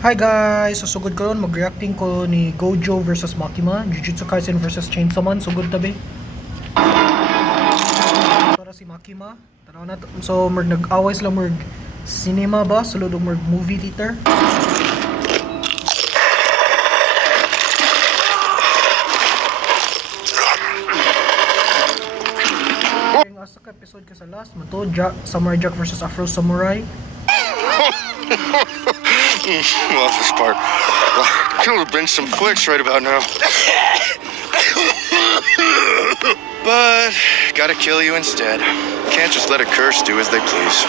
Hi guys! Susugod ko ron, mag-reacting ko ni Gojo versus Makima, Jujutsu Kaisen versus Chainsaw Man. Sugod tabi. Para si Makima. Tanaw na to. So, nag-away sila cinema ba? Sulod o movie theater. Yung asa ka episode ka sa last mo to, Samurai Jack versus Afro Samurai. Love this part. Could have been some flicks right about now. But gotta kill you instead. Can't just let a curse do as they please.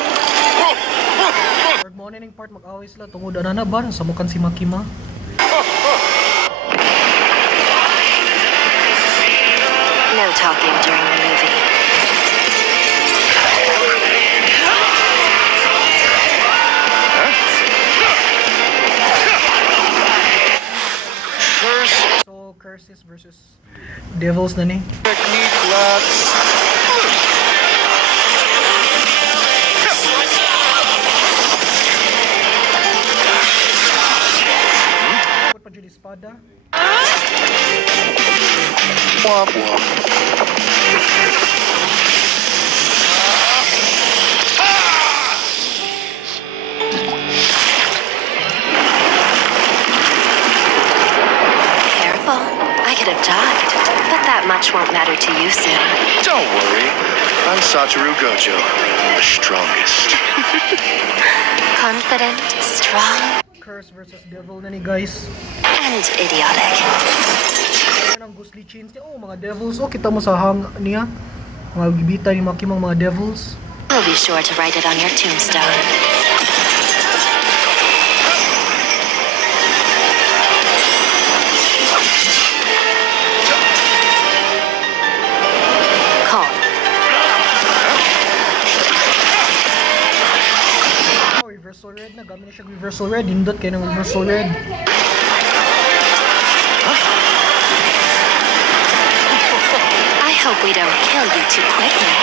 Org mo na yung part mag-away sila tungod na ba? Samukan si Makima. No talking during the movie. So, curses versus devils na ni. Technique laps. Put pa dyan espada. Womp womp. Careful. I could have died, but that much won't matter to you soon. Don't worry. I'm Satoru Gojo, the strongest. Confident, strong, Curse versus devil na ni guys. and idiotic. Yan ang ghostly chains niya. Oh, mga devils. Oh, kita mo sa hang niya. Mga gibita ni Makima, mga devils. We'll be sure to write it on your tombstone. Calm. Oh, reversal red na. Gamit na siya reversal red. Hindot kayo ng reversal red. I hope we don't kill you too quickly.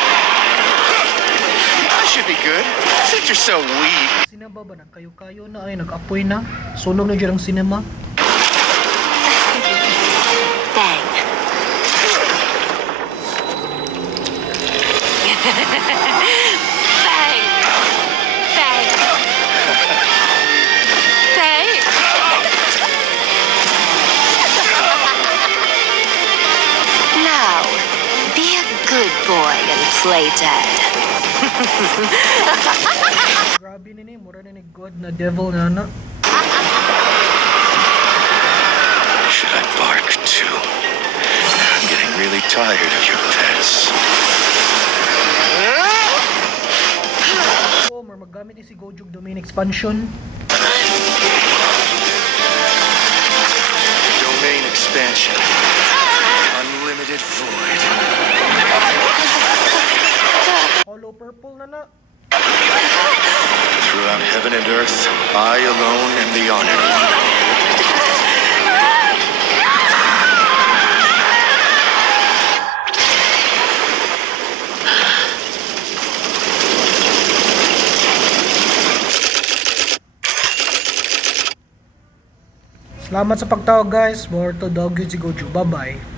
I should be good. Since you're so weak. Sinema ba? Nagkayo-kayo na ay nag-apoy na. Sunog na dyan ang cinema. Bang. Bang. Bang. Bang. Now, be a good boy and play dead. Grabe na ni. Mura na ni God na devil na na. Should I bark too? I'm getting really tired of your pets. Oh, magamit ni si Gojo domain expansion. Domain expansion. Unlimited void. Hollow purple na na. Throughout heaven and earth, I alone am the honored. Salamat sa pagtawag guys. More to dog si Gojo. Bye bye.